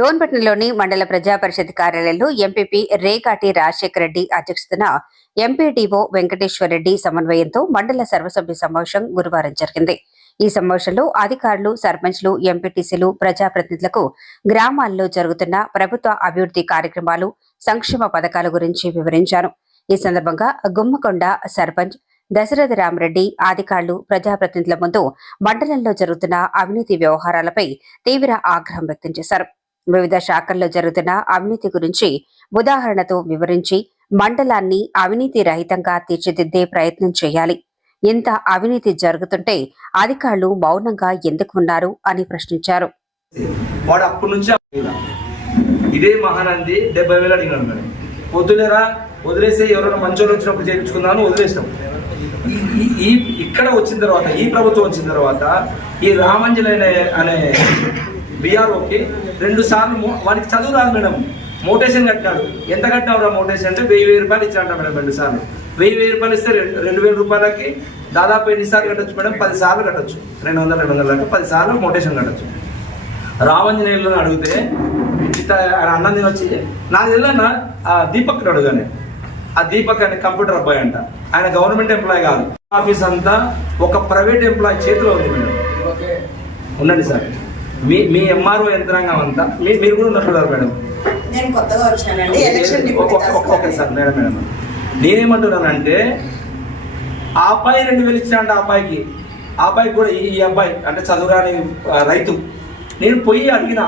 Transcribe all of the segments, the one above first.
డోన్పట్నంలోని మండల ప్రజా పరిషత్ కార్యాలయంలో ఎంపీపీ రేకాటి రాజశేఖర రెడ్డి అధ్యక్షతన ఎంపీడీఓ వెంకటేశ్వర రెడ్డి సమన్వయంతో మండల సర్వసభ్య సమావేశం గురువారం జరిగింది. ఈ సమావేశంలో అధికారులు సర్పంచ్లు ఎంపీటీసీలు ప్రజాప్రతినిధులకు గ్రామాల్లో జరుగుతున్న ప్రభుత్వ అభివృద్ధి కార్యక్రమాలు సంక్షేమ పథకాల గురించి వివరించారు. ఈ సందర్భంగా గుమ్మకొండ సర్పంచ్ దశరథ రామరెడ్డి అధికారులు ప్రజాప్రతినిధుల ముందు మండలంలో జరుగుతున్న అవినీతి వ్యవహారాలపై తీవ్ర ఆగ్రహం వ్యక్తం చేశారు. వివిధ శాఖల్లో జరుగుతున్న అవినీతి గురించి ఉదాహరణతో వివరించి మండలాన్ని అవినీతి రహితంగా తీర్చిదిద్దే ప్రయత్నం చేయాలి. ఇంత అవినీతి జరుగుతుంటే అధికారులు మౌనంగా ఎందుకు ఉన్నారు అని ప్రశ్నించారు. వాడు అప్పటి నుంచి ఇదే మహానంది డెబ్బై వేలు అడిగినాడు మేడం వద్దులేరా వదిలేస్తే ఎవరైనా మంచోళ్ళు వచ్చినప్పుడు చేయించుకుందామని వదిలేసినాం. ఈ- ఇక్కడ వచ్చిన తర్వాత ఈ ప్రభుత్వం వచ్చిన తర్వాత ఈ రామంజలి అనే అనే బీఆర్ఓకి రెండు సార్లు వానికి చదువు రాదు మేడం. మోటేషన్ కట్టాడు. ఎంత కట్టినావు రా మోటేషన్ అంటే వెయ్యి వెయ్యి రూపాయలు ఇచ్చాడు మేడం రెండు సార్లు. వెయ్యి వెయ్యి రూపాయలు ఇస్తే రెండు రెండు వేల రూపాయలకి దాదాపు ఎన్నిసార్లు కట్టొచ్చు మేడం? పది సార్లు కట్టొచ్చు. రెండు వందల రెండు వందల పది సార్లు మోటేషన్ కట్టొచ్చు. రామంజనేయులను అడిగితే ఇంత ఆయన అన్నం తినొచ్చి నాకు ఆ దీపక్ అడుగానే ఆ దీపక్ అనే కంప్యూటర్ అబ్బాయి అంట. ఆయన గవర్నమెంట్ ఎంప్లాయ్ కాదు. ఆఫీస్ అంతా ఒక ప్రైవేట్ ఎంప్లాయ్ చేతిలో ఉంది మేడం. ఉండండి సార్. మీ మీ ఎంఆర్ఓ యంత్రాంగం అంతా? మీ మీరు కూడా ఉన్నట్టున్నారు మేడం. నేను కొత్తగా వచ్చానండి election okay sir madam madam. నేనేమంటున్నానంటే ఆ అబ్బాయి రెండు వేలు ఇచ్చాడంట ఆ అబ్బాయికి. ఆ అబ్బాయికి కూడా ఈ అబ్బాయి అంటే చదువురాని రైతు. నేను పోయి అడిగిన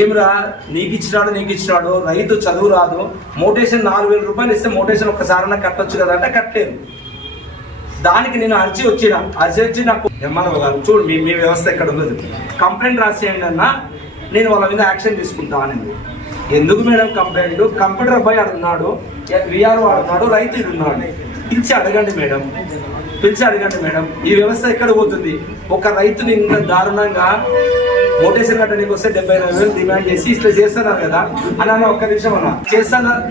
ఏమిరా నీకు ఇచ్చినాడు నీకు ఇచ్చినాడు రైతు చదువు రాదు మోటేషన్ నాలుగు వేల రూపాయలు ఇస్తే మోటేషన్ ఒక్కసారన్నా కట్టొచ్చు కదా అంటే కట్టలేదు. దానికి నేను అరిచి వచ్చిన. అరిచి వచ్చి నాకు ఎంఆర్ఓ గారు చూడు మీ మీ వ్యవస్థ ఎక్కడ ఉందో. కంప్లైంట్ రాసేయండి అన్న నేను వాళ్ళ మీద యాక్షన్ తీసుకుంటా అనింది ఎందుకు మేడం కంప్లైంట్? కంప్యూటర్ అబ్బాయి ఆడున్నాడు విఆర్ఓ అడుగున్నాడు రైతు ఉన్నాడు. పిలిచి అడగండి మేడం. పిలిచి అడగండి మేడం. ఈ వ్యవస్థ ఎక్కడ పోతుంది? ఒక రైతుని ఇంత దారుణంగా మోటేషన్ కట్టడానికి వస్తే డెబ్బై ఐదు వేలు డిమాండ్ చేసి ఇట్లా చేస్తున్నారు కదా? అని ఒక్క నిమిషం అన్న. చేస్తున్నారు?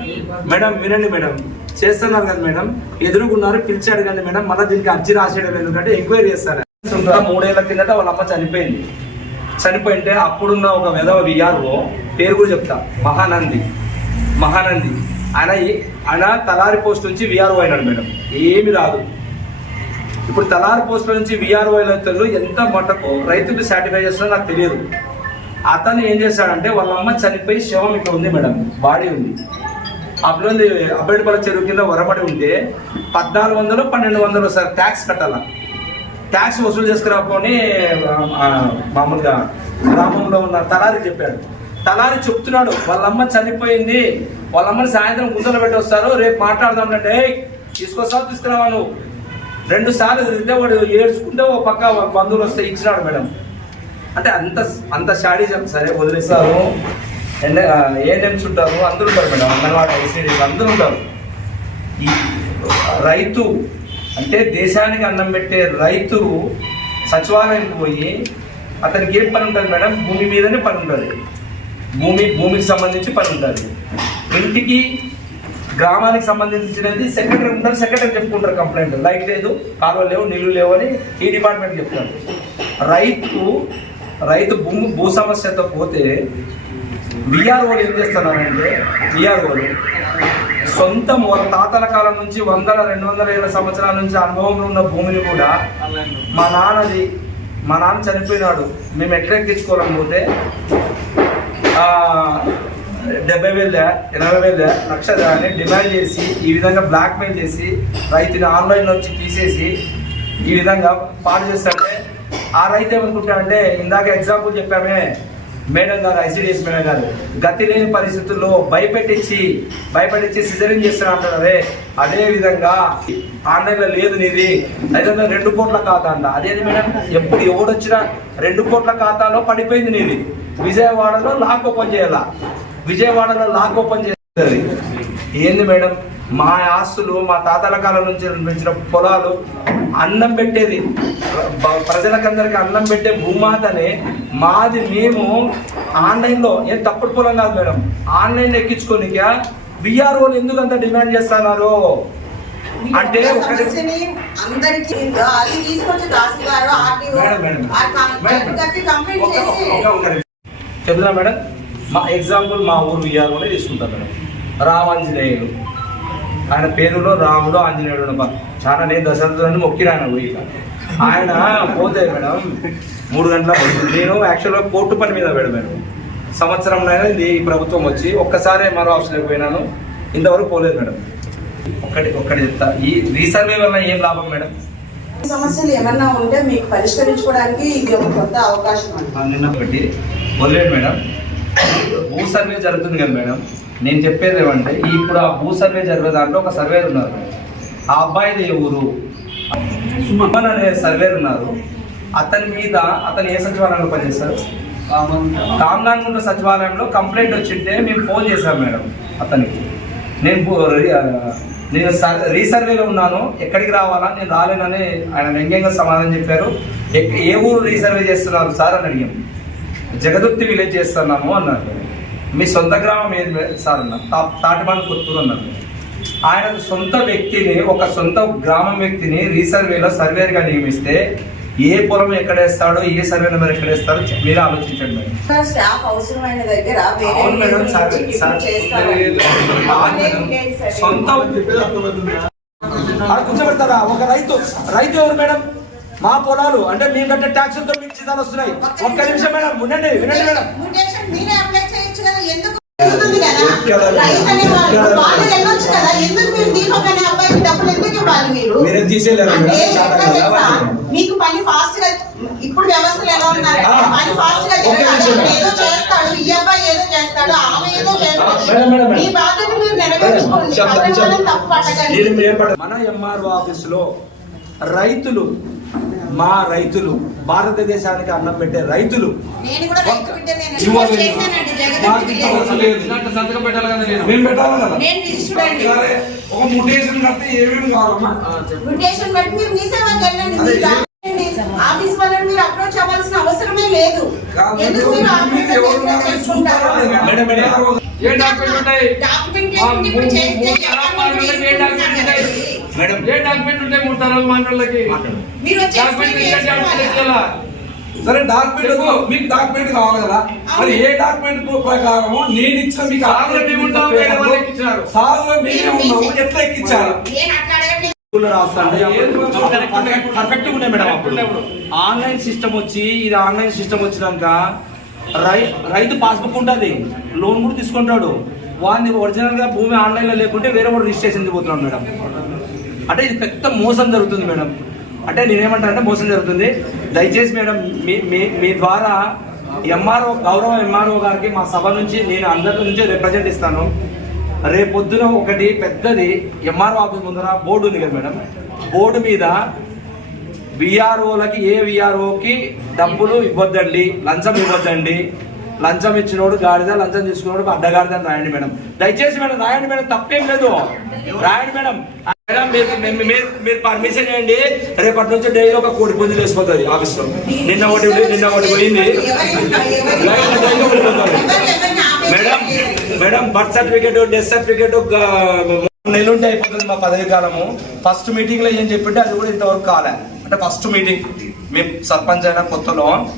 మేడం వినండి మేడం. చేస్తున్నారు కదా మేడం? ఎదురుకున్నారు పిలిచి అడగండి మేడం. మళ్ళీ దీనికి అర్జీ రాసేయడం ఎందుకంటే ఎంక్వైరీ చేస్తారు. మూడేళ్ళ కిందట వాళ్ళ అమ్మ చనిపోయింది. చనిపోయింటే అప్పుడున్న ఒక విధవ విఆర్ఓ పేరు కూడా చెప్తా. మహానంది. మహానంది. ఆయన ఆయన తలారి పోస్ట్ నుంచి విఆర్ఓ అయినాడు మేడం. ఏమి రాదు. ఇప్పుడు తలారి పోస్ట్ నుంచి విఆర్ఓ రైతులు ఎంత మటుకు రైతులు సాటిఫై చేస్తారో నాకు తెలియదు. అతను ఏం చేశాడంటే వాళ్ళ అమ్మ చనిపోయి శవం ఇక్కడ ఉంది మేడం. బాడీ ఉంది. అప్పుడు అబ్బడిపల్ల చెరువు కింద వరబడి ఉంటే పద్నాలుగు వందలు పన్నెండు వందలు సార్ ట్యాక్స్ కట్టాలా? ట్యాక్స్ వసూలు చేసుకురాపోని మామూలుగా గ్రామంలో ఉన్న తలారి చెప్పాడు. తలారి చెప్తున్నాడు వాళ్ళ అమ్మ చనిపోయింది వాళ్ళమ్మని సాయంత్రం గుంతలు పెట్టి వస్తారు రేపు మాట్లాడదాం అంటే తీసుకొస్తావు తీసుకురావా నువ్వు? రెండు సార్లు తిరిగితే వాడు ఏడ్చుకుంటే ఓ పక్క బంధువులు వస్తే ఇచ్చినాడు మేడం. అంటే అంత అంత షాడీజం సరే వదిలేస్తారు. ఏఎన్ఎంస్ ఉంటారు అందరూ ఉంటారు మేడం అంగన్వాడీ ఐసీడీ అందరూ ఉంటారు. ఈ రైతు అంటే దేశానికి అన్నం పెట్టే రైతు సచివాలయానికి పోయి అతనికి ఏం పని ఉంటుంది మేడం? భూమి మీదనే పని ఉంటుంది. భూమి భూమికి సంబంధించి పని ఉంటుంది. ఇంటికి గ్రామానికి సంబంధించినది సెక్రటరీ ఉంటారు సెక్రటరీ చెప్పుకుంటారు కంప్లైంట్. లైట్ లేదు కాలువ లేవు నీళ్ళు లేవు అని ఈ డిపార్ట్మెంట్ చెప్తారు. రైతు రైతు భూమి భూ సమస్యతో పోతే విఆర్ఓలు ఏం చేస్తున్నారంటే విఆర్ఓలు సొంతం వాళ్ళ తాతల కాలం నుంచి వందల రెండు వందల ఏళ్ళ సంవత్సరాల నుంచి అనుభవంలో ఉన్న భూమిని కూడా మా నాన్నది మా నాన్న చనిపోయినాడు. మేము ఎట్లా ఎక్కించుకోవాలని పోతే ఆ, డెబ్బై వేల ఎనభై వేల లక్ష అని డిమాండ్ చేసి ఈ విధంగా బ్లాక్మెయిల్ చేసి రైతుని ఆన్లైన్ నుంచి తీసేసి ఈ విధంగా పాడు చేస్తాడే ఆ రైతు ఏమనుకుంటాడంటే ఇందాక ఎగ్జాంపుల్ చెప్పామే మేడం గారు ఐసీడీఎస్ మేడం గారు గతి లేని పరిస్థితుల్లో భయపెట్టించి భయపెట్టించి సిజరింగ్ చేస్తున్నా అంటున్నారే అదే విధంగా ఆన్లైన్లో లేదు నీది. అయితే రెండు కోట్ల ఖాతా అంట. అదేది మేడం? ఎప్పుడు ఎవడొచ్చినా రెండు కోట్ల ఖాతాలో పడిపోయింది నీది. విజయవాడలో లాక్ ఓపెన్ చేయాల? విజయవాడలో లాక్ ఓపెన్ చేస్తుంది ఏంది మేడం? మా ఆస్తులు మా తాతల కాలం నుంచి నిర్మించిన పొలాలు అన్నం పెట్టేది. ప్ర- ప్రజలకందరికి అన్నం పెట్టే భూమాతని మాది మేము ఆన్లైన్లో. ఏం తప్పుడు పొలం కాదు మేడం. ఆన్లైన్ ఎక్కించుకోనిక విఆర్ఓలు ఎందుకు అంత డిమాండ్ చేస్తున్నారు? అంటే అందరికీ అది తీసుకొచ్చి ఆర్టీఓ. చెప్తున్నా మేడం. మా ఎగ్జాంపుల్ మా ఊరు విఆర్ఓనే తీసుకుంటాను మేడం. రామాంజనేయులు. ఆయన పేరులో రాముడు ఆంజనేయుడు చాలా నేను దశరథుని మొక్కిన ఆయన పోయి. ఆయన పోతే మేడం మూడు గంటల నేను యాక్చువల్గా కోర్టు పని మీద మేడం. సంవత్సరం ఇది ఈ ప్రభుత్వం వచ్చి ఒక్కసారి మరో ఆఫీస్లోకి పోయినాను. ఇంతవరకు పోలేదు మేడం. ఒక్కటి ఒక్కటి చెప్తా. ఈ రీసర్వే వల్ల ఏం లాభం మేడం? సమస్యలు ఏమన్నా ఉంటే మీకు పరిష్కరించుకోవడానికి ఇది ఒక కొత్త అవకాశం నిన్న ఒకటి. వదిలేదు మేడం. భూ సర్వే జరుగుతుంది కదా మేడం. నేను చెప్పేది ఏమంటే ఇప్పుడు ఆ భూ సర్వే జరిగే దాంట్లో ఒక సర్వేర్ ఉన్నారు. ఆ అబ్బాయిది ఏ ఊరు సుమన్ అనే సర్వేర్ ఉన్నారు. అతని మీద అతను ఏ సచివాలయంలో పనిచేస్తారు కామనాన్గుంట సచివాలయంలో కంప్లైంట్ వచ్చింటే మేము ఫోన్ చేశాం మేడం అతనికి. నేను పో- నేను స రీసర్వేలో ఉన్నాను ఎక్కడికి రావాలా నేను రాలేనని ఆయన వ్యంగ్యంగా సమాధానం చెప్పారు. ఎక్- ఏ ఊరు రీసర్వే చేస్తున్నారు సార్ అని అడిగాం. జగదుర్తి విలేజ్ చేస్తున్నాము అన్నారు. మీ సొంత గ్రామం ఏది మే- సార్ అన్న? తా- తాటిమాన కొత్తూరు అన్నారు. ఆయన సొంత వ్యక్తిని ఒక సొంత గ్రామం వ్యక్తిని రీసర్వేలో సర్వేర్గా నియమిస్తే ఏ పొలం ఎక్కడేస్తాడో ఏ సర్వే నెంబర్ ఎక్కడేస్తాడో మీరు ఆలోచించండి మేడం. స్టాఫ్ అవసరమైన దగ్గర వేరే అవును మేడం. సొంత కూర్చోబెడతారా? ఒక రైతు రైతు ఎవరు మేడం? మా పొలాలు అంటే మేము కట్టే ట్యాక్సులతో మీకు జీతాలు వస్తున్నాయి. ఒక్క నిమిషం మేడం ఉండండి వినండి మేడం. మీరేం తీసేయలేరు. మీకు పని ఫాస్ట్గా ఇప్పుడు వ్యవస్థలు ఎలా ఉన్నారంటే ఆ. పని ఫాస్ట్గా ఏదో చేస్తాడు ఈ అబ్బాయి ఏదో చేస్తాడు ఆమె ఏదో చేస్తాడు. మీ బాధ్యత మీరు నెరవేర్చుకోండి. తప్పు పట్టకండి. మన ఎంఆర్ఓ ఆఫీసులో రైతులు మా రైతులు భారతదేశానికి అన్నం పెట్టే రైతులు. నేను పెట్టాలి కదా సరే ఒక ముటేషన్ కడితే ఏమేమి కావాలమ్మా. ఆఫీస్ వాళ్ళని మీరు అప్రోచ్ అవ్వాల్సిన అవసరమే లేదు. ఎందుకు మీరు డాక్యుమెంట్ చేస్తే మూడు. ఏ డాక్యుమెంట్ ఉంటాయి మేడం తరాల మీరు. ఇచ్చేలా సరే డాక్యుమెంట్ మీకు డాక్యుమెంట్ కావాలి కదా? మరి ఏ డాక్యుమెంట్ ప్రకారం నేను ఇచ్చిన మీకు సాగులో మేము ఉంటాం. సాగులో మేమే ఉన్నాము. ఎట్లా ఎక్కించారు పర్ఫెక్ట్ ఉన్నాయి మేడం అప్పుడు. ఆన్లైన్ సిస్టమ్ వచ్చి ఇది ఆన్లైన్ సిస్టమ్ వచ్చినాక రై రైతు పాస్బుక్ ఉంటుంది. లోన్ కూడా తీసుకుంటాడు. వాడిని ఒరిజినల్గా భూమి ఆన్లైన్లో లేకుంటే వేరే వాడు రిజిస్ట్రేషన్ పోతున్నాడు మేడం. అంటే ఇది పెద్ద మోసం జరుగుతుంది మేడం. అంటే నేనేమంటానంటే మోసం జరుగుతుంది. దయచేసి మేడం మీ మీ మీ ద్వారా ఎంఆర్ఓ గౌరవ ఎంఆర్ఓ గారికి మా సభ నుంచి నేను అందరి నుంచి రిప్రజెంట్ ఇస్తాను. రేపొద్దున ఒకటి పెద్దది ఎంఆర్ఓ ఆఫీస్ ముందర బోర్డు ఉంది కదా మేడం. బోర్డు మీద విఆర్ఓలకి ఏ విఆర్ఓకి డబ్బులు ఇవ్వద్దండి లంచం ఇవ్వద్దండి. లంచం ఇచ్చినోడు గాడిద లంచం తీసుకున్నోడు అడ్డగాడిద అని రాయండి మేడం. దయచేసి మేడం రాయండి మేడం తప్పేం లేదు. రాయండి మేడం. మేడం మీరు మీరు- మీరు పర్మిషన్ ఇవ్వండి. రేపటి నుంచి డైలీ ఒక కోడి పుంజులు వేసిపోతుంది ఆఫీస్లో. నిన్న ఒకటి నిన్న ఒకటి పోయింది. Daily madam madam birth certificate death certificate నెల్లుండి అయిపోతుంది మా పదవి కాలము. ఫస్ట్ మీటింగ్లో ఏం చెప్పింటే అది కూడా ఇంతవరకు కాలే. అంటే ఫస్ట్ మీటింగ్. మేము సర్పంచ్ అయిన కొత్తలో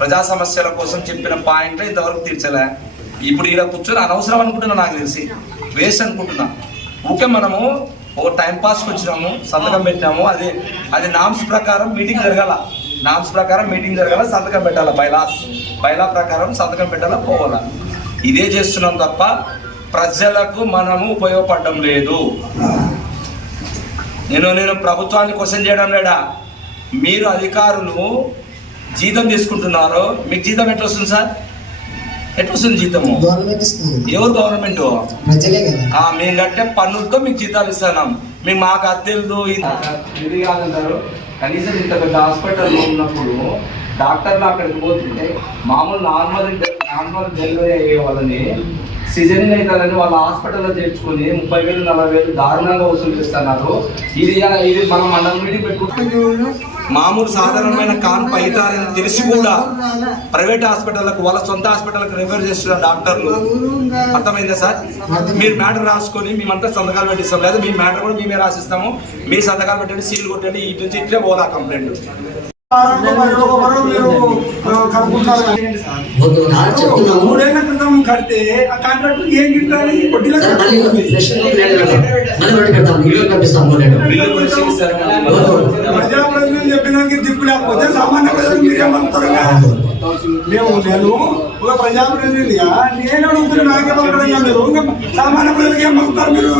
ప్రజా సమస్యల కోసం చెప్పిన పాయింట్ ఇంతవరకు తీర్చలే. ఇప్పుడు ఇలా కూర్చొని అనవసరం అనుకుంటున్నా నాకు తెలిసి. వేస్ట్ అనుకుంటున్నా. ఊకే మనము ఓ టైం పాస్కి వచ్చినాము సంతకం పెట్టినాము. అది అది నామ్స్ ప్రకారం మీటింగ్ జరగాల. నామ్స్ ప్రకారం మీటింగ్ జరగాల సంతకం పెట్టాల. బైలాస్ బైలా ప్రకారం సంతకం పెట్టాలా పోవాలా. ఇదే చేస్తున్నాం తప్ప ప్రజలకు మనము ఉపయోగపడడం లేదు. నేను నేను ప్రభుత్వాన్ని క్వశ్చన్ చేయడం లేడా? మీరు అధికారులు జీతం తీసుకుంటున్నారు మీకు జీతం ఎట్లా వస్తుంది సార్? ఎట్లా వస్తుంది జీతము? గవర్నమెంట్ ఇస్తుంది. ఎవరు గవర్నమెంట్ ప్రజలే కదా. ఆ, మేము కట్టే పన్నులతో మీకు జీతాలు ఇస్తున్నాం మేము మాకు అద్దెలు ఇది. కాదంటారు కనీసం ఇంత పెద్ద హాస్పిటల్లో ఉన్నప్పుడు డాక్టర్లు అక్కడికి పోతుంటే మామూలు నార్మల్ నార్మల్ డెలివరీ అయ్యే వాళ్ళని సిజన్ అవుతారని వాళ్ళ హాస్పిటల్లో చేర్చుకొని ముప్పై వేలు నలభై వేలు దారుణంగా వసూలు చేస్తున్నారు. ఇది ఇది మనం మండలం మీటింగ్ పెట్టుకుంటున్నాం మామూలు సాధారణమైన కాన్పు అవుతారని తెలిసి కూడా ప్రైవేట్ హాస్పిటల్లకు వాళ్ళ సొంత హాస్పిటల్కి రిఫర్ చేస్తున్న డాక్టర్లు. అర్థమైందా సార్? మీరు మ్యాటర్ రాసుకొని మేమంతా సంతకాలు పెట్టిస్తాం. లేదా మీ మ్యాటర్ కూడా మేమే రాసిస్తాము. మీ సంతకాలు పెట్టండి సీల్ కొట్టండి ఇటు నుంచి ఇట్లే పోదా కంప్లైంట్. మూడేళ్ళ క్రితం కడితే ఆ కాంట్రాక్ట్ ఏం గిట్టాలి వడ్డీలో ప్రజాప్రతినిధులు దిక్కు లేకపోతే సామాన్య ప్రజలు మీరేమంటారు మేము నేను ఒక ప్రజాప్రతినిధిగా నేను అడుగుతున్న నాకే మీరు సామాన్య ప్రజలకు ఏం పంపుతారు మీరు